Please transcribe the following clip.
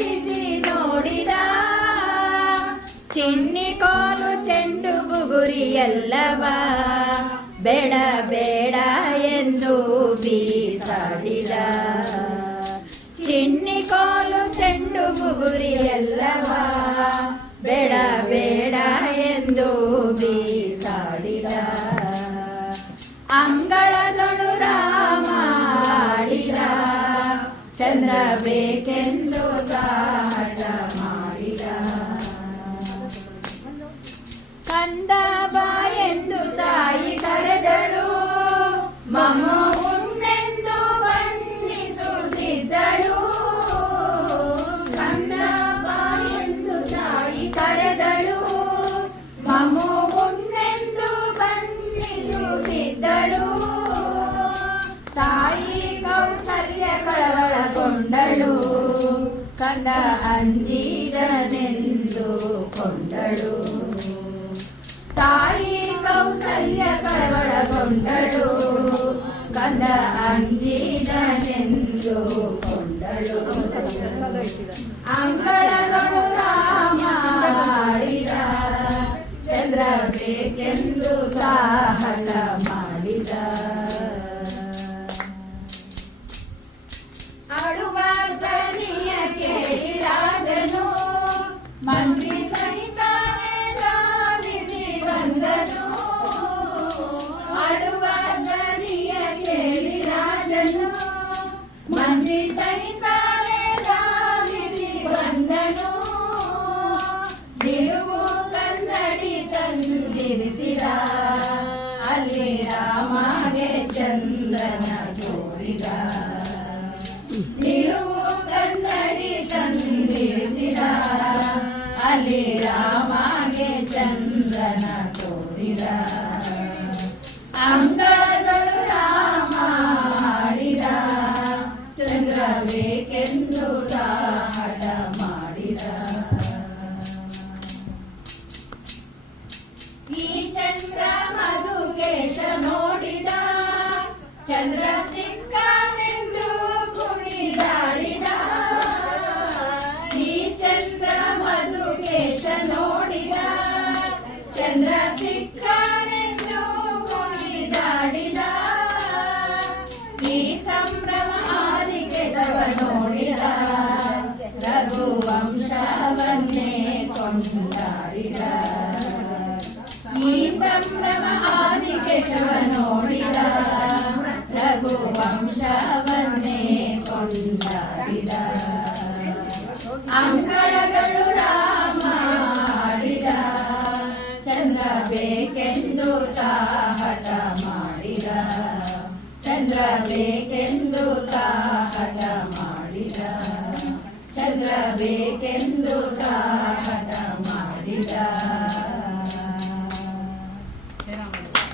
ಧಾವಿಸಿ ನೋಡಿದ ಚಿನ್ನಿ ಕೋಲು ಚೆಂಡು ಬುಗುರಿ ಎಲ್ಲವ ಬೇಡ ಬೇಡ ಎಂದು ಬೀಸಾಡಿದ ಚಿನ್ನಿ ಕೋಲು ಚೆಂಡು ಬುಗುರಿ ಎಲ್ಲವ ಬೇಡ ಬೇಡ ಎಂದು ಬೀಸಾಡಿದ ಅಂಗಳದೊಳು ರಾಮ ಆಡಿದ ಚಂದ್ರ ಬೇಕೆಂದು ತಾಟ ಮಾಡಿದ ಕಂದ ಬಾ ಎಂದು ತಾಯಿ ಕರೆದಳು ಮಮೋ ಉಣ್ಣೆಂದು ಬಣ್ಣಿಸುತ್ತಿದ್ದಳು ಕಂದ ಬಾ ಎಂದು ತಾಯಿ ಕರೆದಳು ಮಮೋ ಉಣ್ಣೆಂದು ಬಣ್ಣಿಸುತ್ತಿದ್ದಳು ತಾಯಿ ಕೌಸಲ್ಯ ಕಳವಳಗೊಂಡಳು ಕಂದ ಅಂಜಿದನೆಂದು ಕೊಂಡಳು ತಾಯಿ ಕೌಸಲ್ಯ ಕಳವಳಗೊಂಡಳು ಕಂದ ಅಂಜಿದನೆಂದು ಕೊಂಡಳು ಅಂಗಳದೊಳು ರಾಮ ಆಡಿದ ಚಂದ್ರ ಬೇಕೆಂದು ತಾಹಳ ಮಾಡಿದ ಆಡುವ ದನಿಯ ಕೇಳಿ ರಾಜನು ಮಂತ್ರಿ ಸಹಿತಾನೆ ಧಾವಿಸಿ ಬಂದನು ಆಡುವ ದನಿಯ ಕೇಳಿ ರಾಜನು ಮಂತ್ರಿ ಸಹಿತಾನೆ ಧಾವಿಸಿ ಬಂದನು ನಿಲುವು ಕನ್ನಡಿ ತಂದಿರಿಸಿದ ಅಲ್ಲಿ ರಾಮಗೆ ಚಂದ್ರನ ತೋರಿದ ನಿಲುವು ಕನ್ನಡಿ ತಂದಿರಿಸಿದ ಅಲ್ಲಿ ರಾಮಗೆ ಚಂದ್ರನ ತೋರಿದ ಅಂಗಳದೊಳು ರಾಮ ಆಡಿದ ಚಂದ್ರ ಬೇಕೆಂದು ತಾಟ ಮಾಡಿದ ಈ ಚಂದ್ರ ಮಧುಕೇಶ ನೋಡಿದ ಚಂದ್ರ ಸಿಕ್ಕಾನೆಂದು ಕುಣಿದಾಡಿದ ಈ ಚಂದ್ರ ಮಧುಕೇಶ ನೋಡಿದ ಚಂದ್ರ ಸಿಕ್ಕಾನೆಂದು ಕುಣಿದಾಡಿದ ಈ ಸಂಭ್ರಮ ಆದಿಕೆತವ ನೋಡಿದ ರಘುವಂಶವನ್ನೇ ಕೊಂಡಾಡಿದ ಈ ಸಂಭ್ರಮ ಆದಿಕೇಶವ ನೋಡಿದ ರಘುವಂಶವನ್ನೇ ಕೊಂಡಾಡಿದ ಅಂಗಳಗಳು ರಾಮ ಆಡಿದ ಚಂದ್ರ ಬೇಕೆಂದು ತಾಹಟ ಮಾಡಿದ ಚಂದ್ರ ಬೇಕೆಂದು ತಾಹಟ